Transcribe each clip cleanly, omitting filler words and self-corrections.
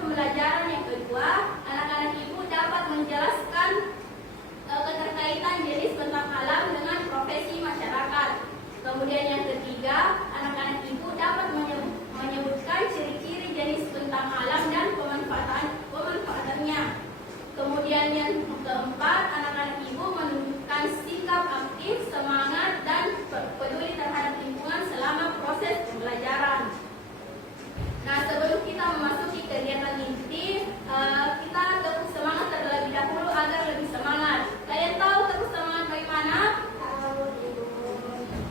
pembelajaran yang kedua, anak-anak ibu dapat menjelaskan keterkaitan jenis bentang alam dengan profesi masyarakat. Kemudian yang ketiga, anak-anak ibu dapat menyebutkan ciri-ciri jenis bentang alam dan pemanfaatannya. Kemudian yang keempat, anak-anak ibu menunjukkan sikap aktif, semangat, dan peduli terhadap lingkungan selama proses pembelajaran. Nah, sebelum kita memasuki kegiatan inti, kita terus semangat terlebih dahulu agar lebih semangat. Kalian tahu terus semangat bagaimana?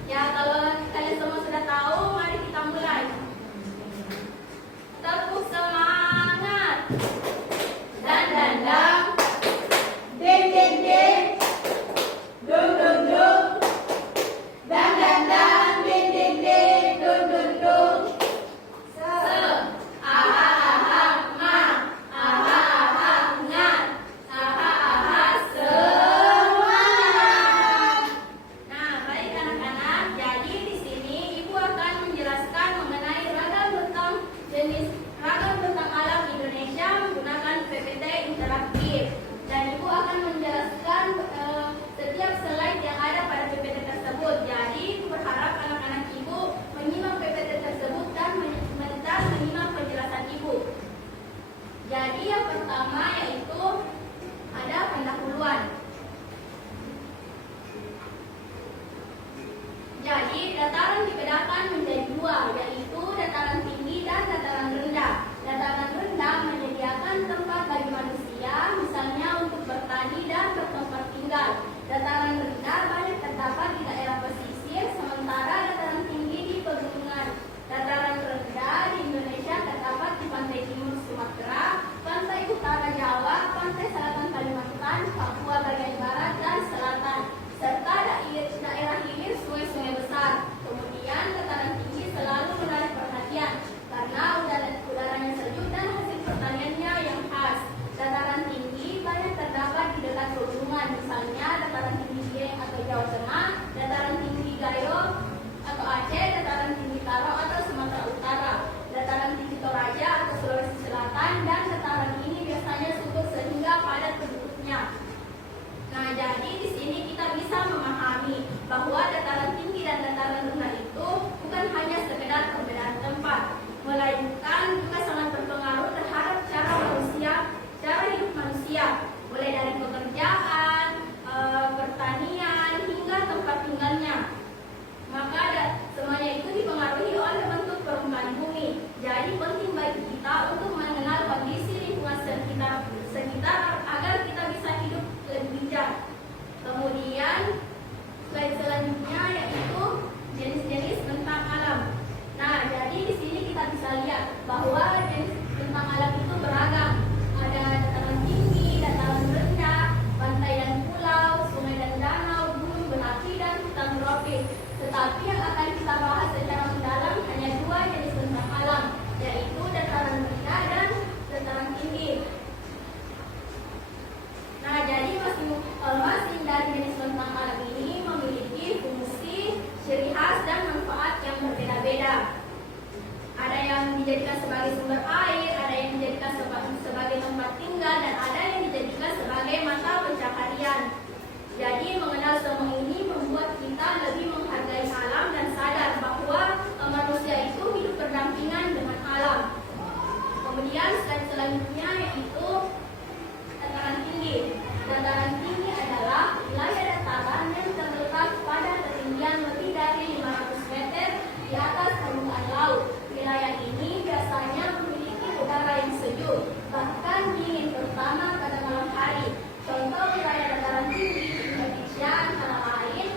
Ya, kalau kalian semua sudah tahu, mari kita mulai. Tepuk semangat. Dan. Ding ding ding. Dung dung dung. Dan. Ding ding ding. Dung dung dung. Jadi yang pertama yaitu ada pendahuluan. Jadi dataran dibedakan menjadi dua, yaitu dataran tinggi dan dataran rendah. Dataran rendah menyediakan tempat bagi manusia, misalnya untuk bertani dan bertempat tinggal. Dataran rendah banyak terdapat di daerah pesisir, sementara dataran tinggi di pegunungan. Dataran rendah di Indonesia terdapat di pantai timur Sumatera, pantai utara Jawa, pantai selatan Kalimantan, Papua bagian barat dan selatan, serta daerah hilir sungai-sungai besar. Kemudian dataran tinggi selalu menarik perhatian karena udaranya sejuk dan hasil pertaniannya yang khas. Dataran tinggi banyak terdapat di dekat pegunungan, misalnya dataran tinggi Dieng atau Jawa Tengah, dataran tinggi Gayo atau Aceh, dataran tinggi Karo atau Sumatera Utara, dataran tinggi Toraja atau Sulawesi Selatan, dan dataran ini biasanya subur sehingga padat penduduknya. Nah, jadi di sini kita bisa memahami bahwa dataran tinggi dan dataran rendah itu bukan hanya sekedar perbedaan tempat, melainkan juga sangat berpengaruh terhadap cara hidup manusia, mulai dari pekerjaan, pertanian, hingga tempat tinggalnya. Maka semuanya itu dipengaruhi oleh bentuk permukaan bumi. Jadi penting bagi kita untuk mengenal kondisi lingkungan sekitar agar kita bisa hidup lebih bijak. Kemudian slide selanjutnya yaitu jenis-jenis bentang alam. Nah, jadi di sini kita bisa lihat bahwa jenis bentang alam itu beragam. Ada dataran tinggi, dataran rendah, pantai dan pulau, sungai dan danau, gunung berapi, dan hutan tropis. Tetapi yang akan kita bahas secara mendalam hanya dua jenis bentang alam, yaitu dataran rendah dan dataran tinggi. Nah, jadi masing-masing dari jenis bentang alam ini memiliki fungsi, ciri khas, dan manfaat yang berbeda-beda. Ada yang dijadikan sebagai sumber air, ada yang dijadikan sebagai tempat tinggal, dan ada yang dijadikan sebagai mata pencaharian. Jadi mengenal semua ini membuat kita lebih menghargai alam dan sadar bahwa manusia itu hidup berdampingan dengan alam. Kemudian slide selanjutnya yaitu dataran tinggi. Dataran tinggi adalah wilayah dataran yang terletak pada ketinggian lebih dari 500 meter di atas permukaan laut. Wilayah ini biasanya memiliki udara yang sejuk, bahkan dingin, terutama pada malam hari. Contoh wilayah dataran tinggi di Indonesia antara lain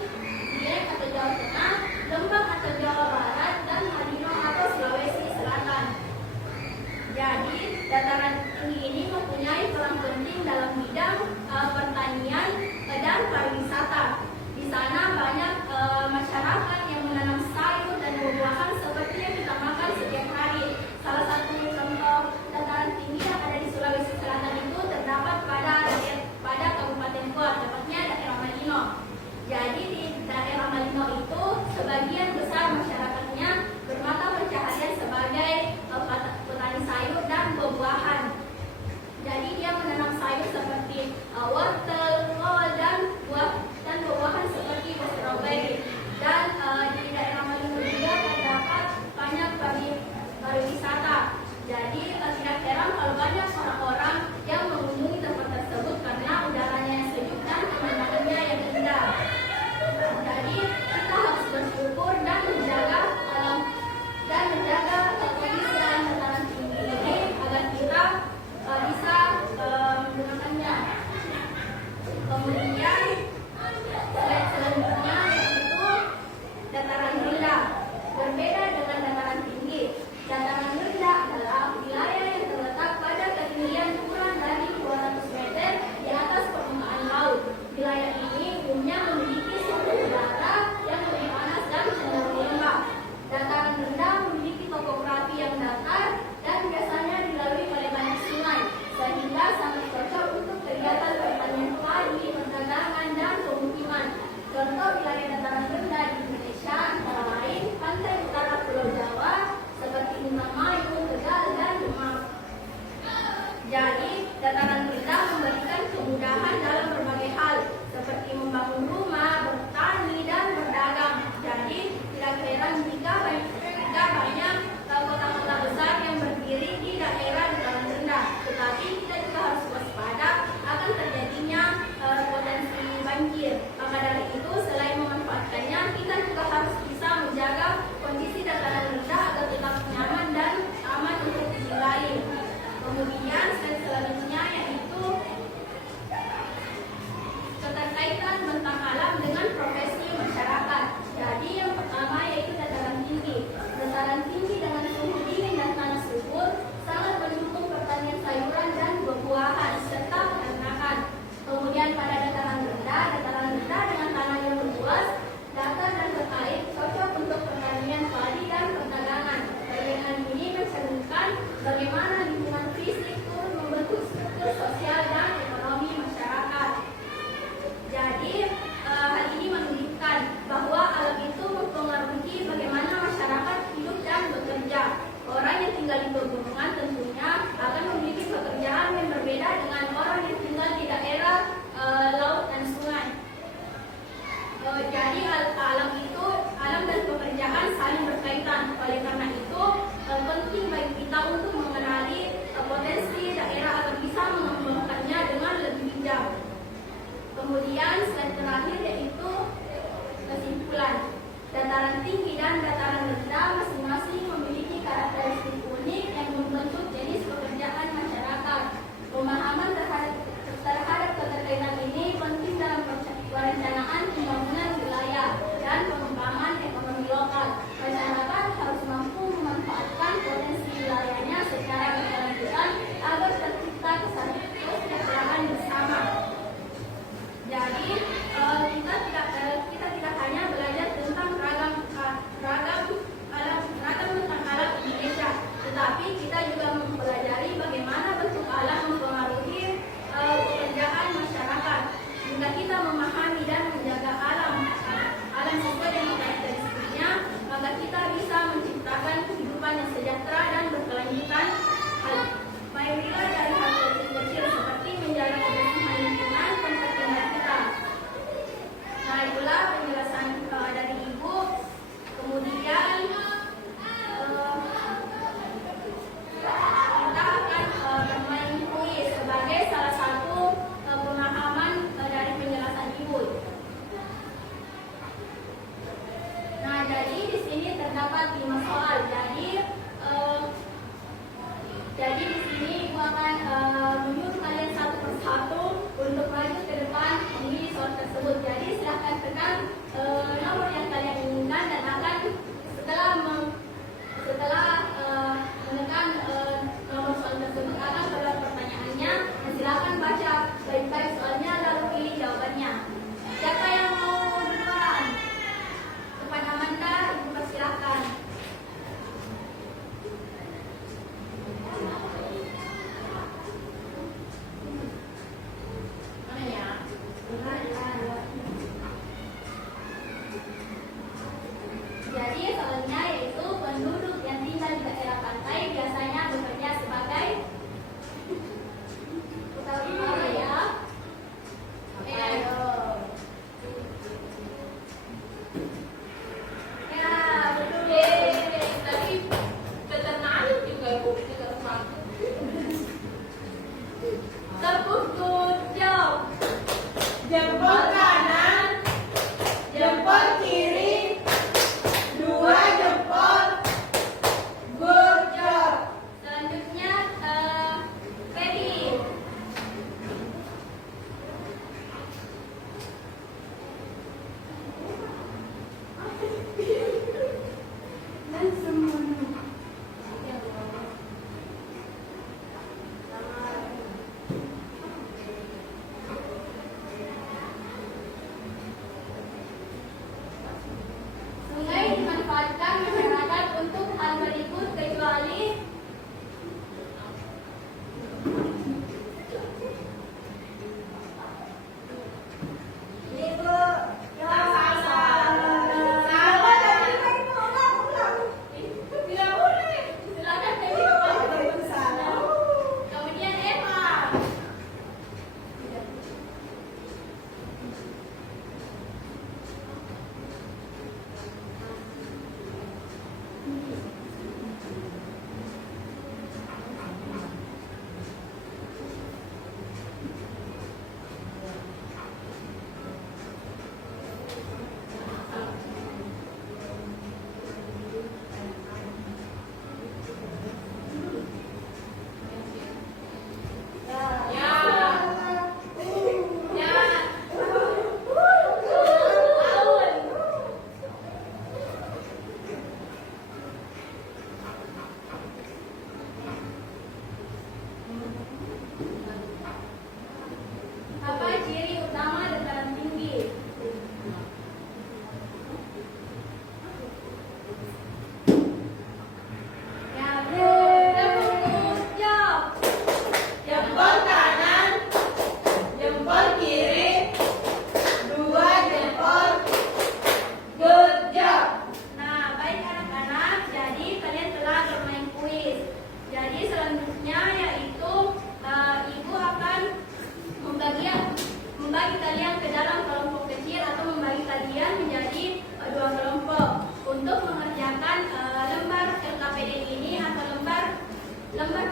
Dieng atau Jawa Tengah, Lembang atau Jawa Barat, dan Manado atau Sulawesi Selatan. Jadi dataran tinggi ini mempunyai peran penting dalam bidang pertanian dan pariwisata. Di sana banyak masyarakat yang menanam sayur dan buah-buahan seperti yang kita makan setiap hari. Salah satu contoh dataran tinggi yang ada di Sulawesi Selatan itu terdapat pada Kabupaten Goa, tepatnya daerah Malino. Jadi di daerah Malino itu sebagian besar masyarakatnya bermata pencaharian sebagai petani sayur dan buah-buahan. Jadi tidak heran kalau banyak orang-orang yang mengunjungi tempat tersebut karena udaranya yang sejuk dan pemandangannya yang indah. Jadi kita harus bersyukur dan menjaga alam dan menjaga kondisi alam dataran tinggi ini agar kita bisa menggunakannya. Kemudian slide selanjutnya yaitu dataran rendah. Berbeda dengan dataran tinggi, dataran rendah adalah wilayah yang terletak pada ketinggian kurang dari 200 meter di atas permukaan laut. Wilayah ini umumnya memiliki suhu udara yang lebih panas dan cenderung lembab. Dataran rendah memiliki topografi yang datar dan biasanya dilalui oleh banyak sungai, sehingga sangat cocok untuk kegiatan pertanian padi, perdagangan, dan pemukiman. Contoh wilayah dataran rendah di Indonesia antara lain pantai utara Pulau Jawa seperti Indramayu, Tegal, dan Demak. Jadi, dataran rendah memberikan kemudahan dalam berbagai hal seperti membangun rumah, bertani, dan berdagang. Jadi, tidak heran jika banyak kota-kota besar yang berdiri di daerah dataran rendah. Tetapi kita juga harus waspada akan terjadinya potensi banjir. Maka dari itu, selain memanfaatkannya, kita juga harus bisa menjaga kondisi dataran rendah agar tetap nyaman dan aman untuk ditinggali. Kemudian slide selanjutnya yaitu keterkaitan bentang alam dengan profesi masyarakat. Jadi yang pertama yaitu dataran tinggi. Dataran tinggi dengan suhu dingin dan tanah subur sangat mendukung pertanian sayuran dan buah-buahan serta peternakan. Kemudian pada dataran rendah dengan tanah yang luas, datar dan terkait cocok untuk pertanian padi dan perdagangan. Perbedaan ini mencerminkan bagaimana lingkungan fisik turut membentuk struktur sosial dan ekonomi masyarakat. Jadi hal ini menunjukkan bahwa alam itu mempengaruhi bagaimana masyarakat hidup dan bekerja. Orang yang tinggal di pegunungan tentunya akan memiliki pekerjaan yang berbeda dengan orang yang tinggal di daerah laut dan sungai. Jadi alam dan pekerjaan saling berkaitan. Oleh karena itu penting bagi kita untuk mengenali potensi daerah agar bisa mengembangkannya dengan lebih bijak. Kemudian slide terakhir yaitu kesimpulan. Dataran tinggi dan dataran rendah masing-masing memiliki karakteristik unik yang membentuk jenis pekerjaan masyarakat. Pemahaman terhadap keterkaitan ini penting dalam perencanaan pembangunan wilayah dan pengembangan ekonomi lokal. Masyarakat harus mampu memanfaatkan potensi wilayahnya secara berkelanjutan agar tercipta kesejahteraan bersama. Jadi kita tidak hanya belajar tentang ragam tentang alam Indonesia, tetapi kita juga mempelajari bagaimana bentuk alam mempengaruhi pekerjaan masyarakat. Jika kita memahami dan menjaga alam sesuai dengan karakteristiknya, maka kita bisa menciptakan kehidupan yang sejahtera dan berkelanjutan. Mayoritas dari hal kecil seperti menjaga kebersihan lingkungan tempat tinggal kita. Nah, itulah penjelasan dari Ibu. Kemudian kita akan bermain kuis sebagai salah satu pemahaman dari penjelasan Ibu. Nah, jadi di sini terdapat 5 soal. Jadi di sini Ibu akan menyuruh kalian satu persatu untuk maju ke depan memilih soal tersebut. Jadi silahkan tekan nomor yang kalian inginkan dan akan setelah menekan nomor soal tersebut akan keluar pertanyaannya. Dan silahkan baca baik-baik soalnya lalu pilih jawabannya. Siapa yang mau duluan? Kepada Amanda, Ibu persilahkan. Jadi soalnya yaitu penduduk yang tinggal di daerah pantai biasanya bekerja sebagai apa ya? Ya, betul. Tapi peternak juga Bu.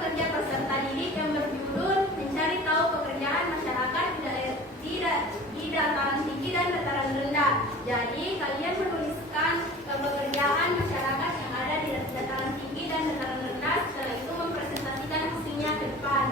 kerja peserta didik yang berjudul mencari tahu pekerjaan masyarakat di dataran tinggi dan dataran rendah. Jadi kalian menuliskan pekerjaan masyarakat yang ada di dataran tinggi dan dataran rendah. Setelah itu mempresentasikan hasilnya ke depan.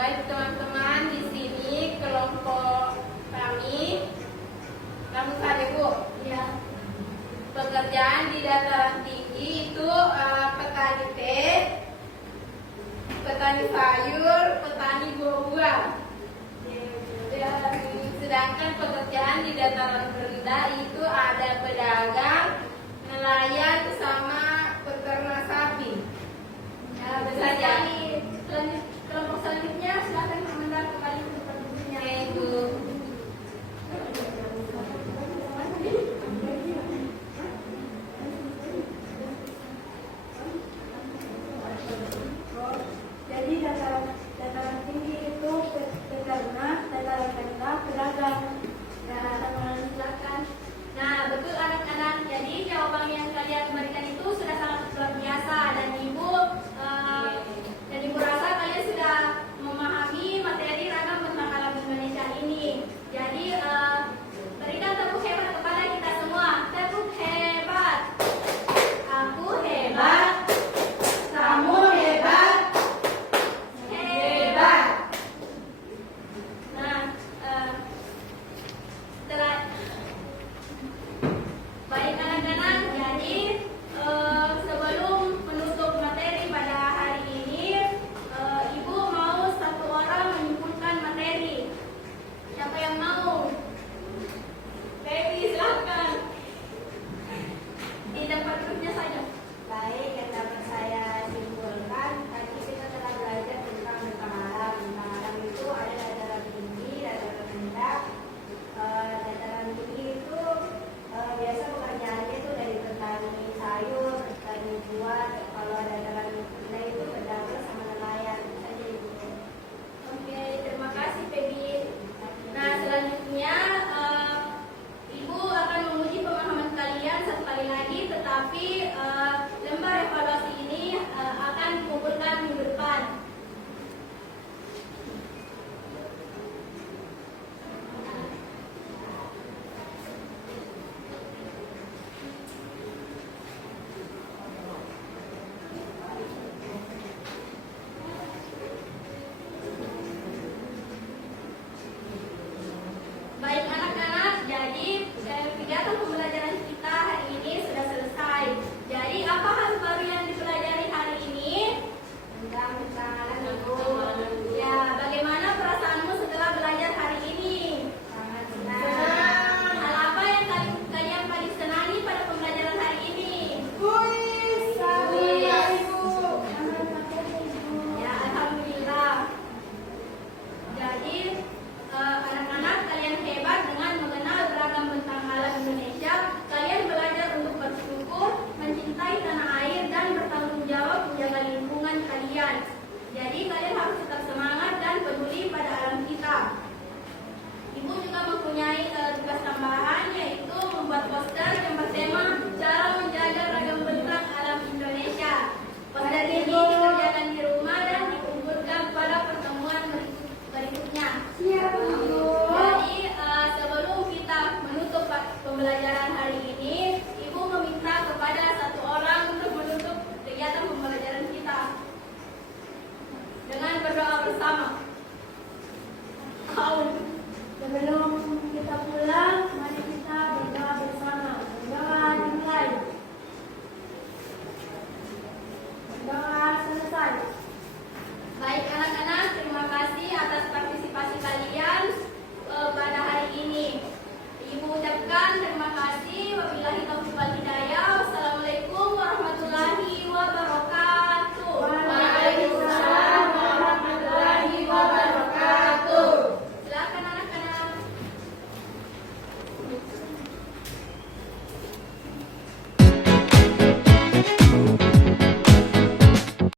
Baik teman-teman, di sini kelompok kami saja Bu. Ya. Pekerjaan di dataran tinggi itu petani teh, petani sayur, petani buah-buahan. Sedangkan pekerjaan di dataran rendah itu ada pedagang, nelayan, sama peternak sapi. Ya, kelompok selanjutnya silakan mengenal kembali untuk penduduknya. Ibu. Jadi dataran tinggi itu peternak, dataran rendah pedagang. Nah, teman-teman silakan. Nah, betul anak-anak. Jadi jawaban yang kalian berikan itu sudah sangat luar biasa dan Ibu rasa kalian sudah memahami materi pembelajaran hari ini, Ibu meminta kepada satu orang untuk menutup kegiatan pembelajaran kita dengan berdoa bersama. Sebelum kita pulang, mari kita berdoa bersama. Berdoa dimulai. Berdoa selesai. Baik anak-anak, terima kasih atas partisipasi kalian pada hari ini. Ibu ucapkan terima kasih. Wabillahi taufiq wal hidayah.